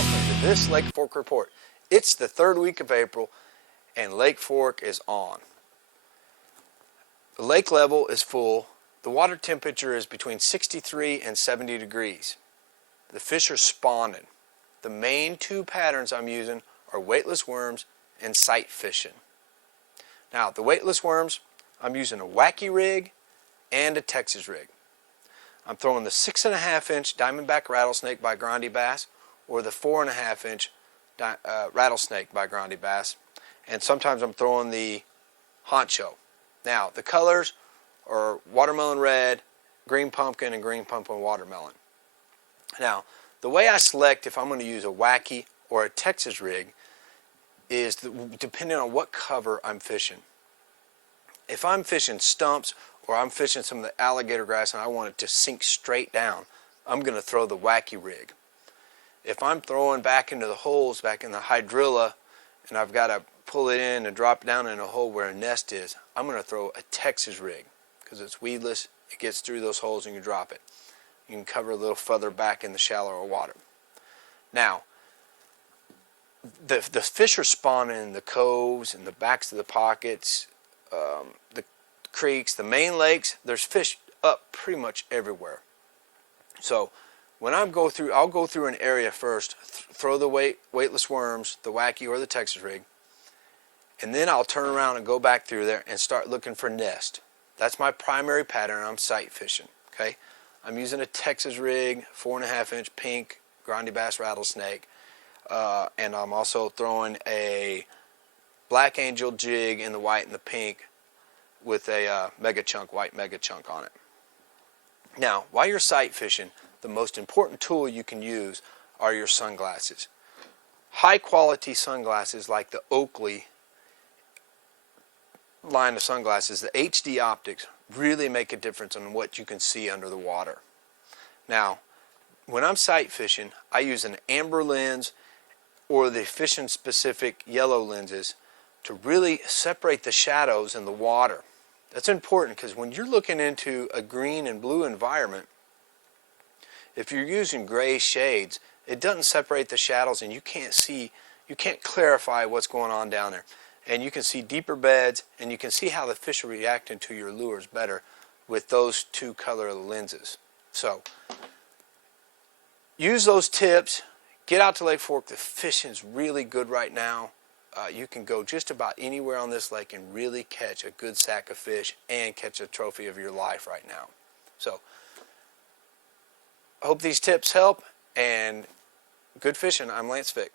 Welcome to this Lake Fork report. It's the third week of April and Lake Fork is on. The lake level is full. The water temperature is between 63 and 70 degrees. The fish are spawning. The main two patterns I'm using are weightless worms and sight fishing. Now, the weightless worms, I'm using a wacky rig and a Texas rig. I'm throwing the 6.5-inch diamondback rattlesnake by Grande Bass or the 4.5-inch rattlesnake by Grande Bass, and sometimes I'm throwing the honcho. Now, the colors are watermelon red, green pumpkin, and green pumpkin watermelon. Now, the way I select if I'm going to use a wacky or a Texas rig is depending on what cover I'm fishing. If I'm fishing stumps or I'm fishing some of the alligator grass and I want it to sink straight down, I'm going to throw the wacky rig. If I'm throwing back into the holes, back in the hydrilla, and I've got to pull it in and drop it down in a hole where a nest is, I'm going to throw a Texas rig because it's weedless, it gets through those holes and you drop it. You can cover a little further back in the shallower water. Now, the fish are spawning in the coves and the backs of the pockets, the creeks, the main lakes. There's fish up pretty much everywhere. So when I'll go through an area first, throw the weightless worms, the wacky or the Texas rig, and then I'll turn around and go back through there and start looking for nest. That's my primary pattern. I'm sight fishing. Okay, I'm using a Texas rig, 4.5-inch pink Grande Bass rattlesnake, and I'm also throwing a Black Angel jig in the white and the pink with a white mega chunk on it. Now, while you're sight fishing, the most important tool you can use are your sunglasses. High quality sunglasses like the Oakley line of sunglasses, the HD optics, really make a difference on what you can see under the water. Now, when I'm sight fishing, I use an amber lens or the fishing specific yellow lenses to really separate the shadows in the water. That's important because when you're looking into a green and blue environment, if you're using gray shades, it doesn't separate the shadows and you can't clarify what's going on down there. And you can see deeper beds and you can see how the fish are reacting to your lures better with those two color lenses. So, use those tips. Get out to Lake Fork. The fishing's really good right now. You can go just about anywhere on this lake and really catch a good sack of fish and catch a trophy of your life right now. So, I hope these tips help, and good fishing. I'm Lance Vick.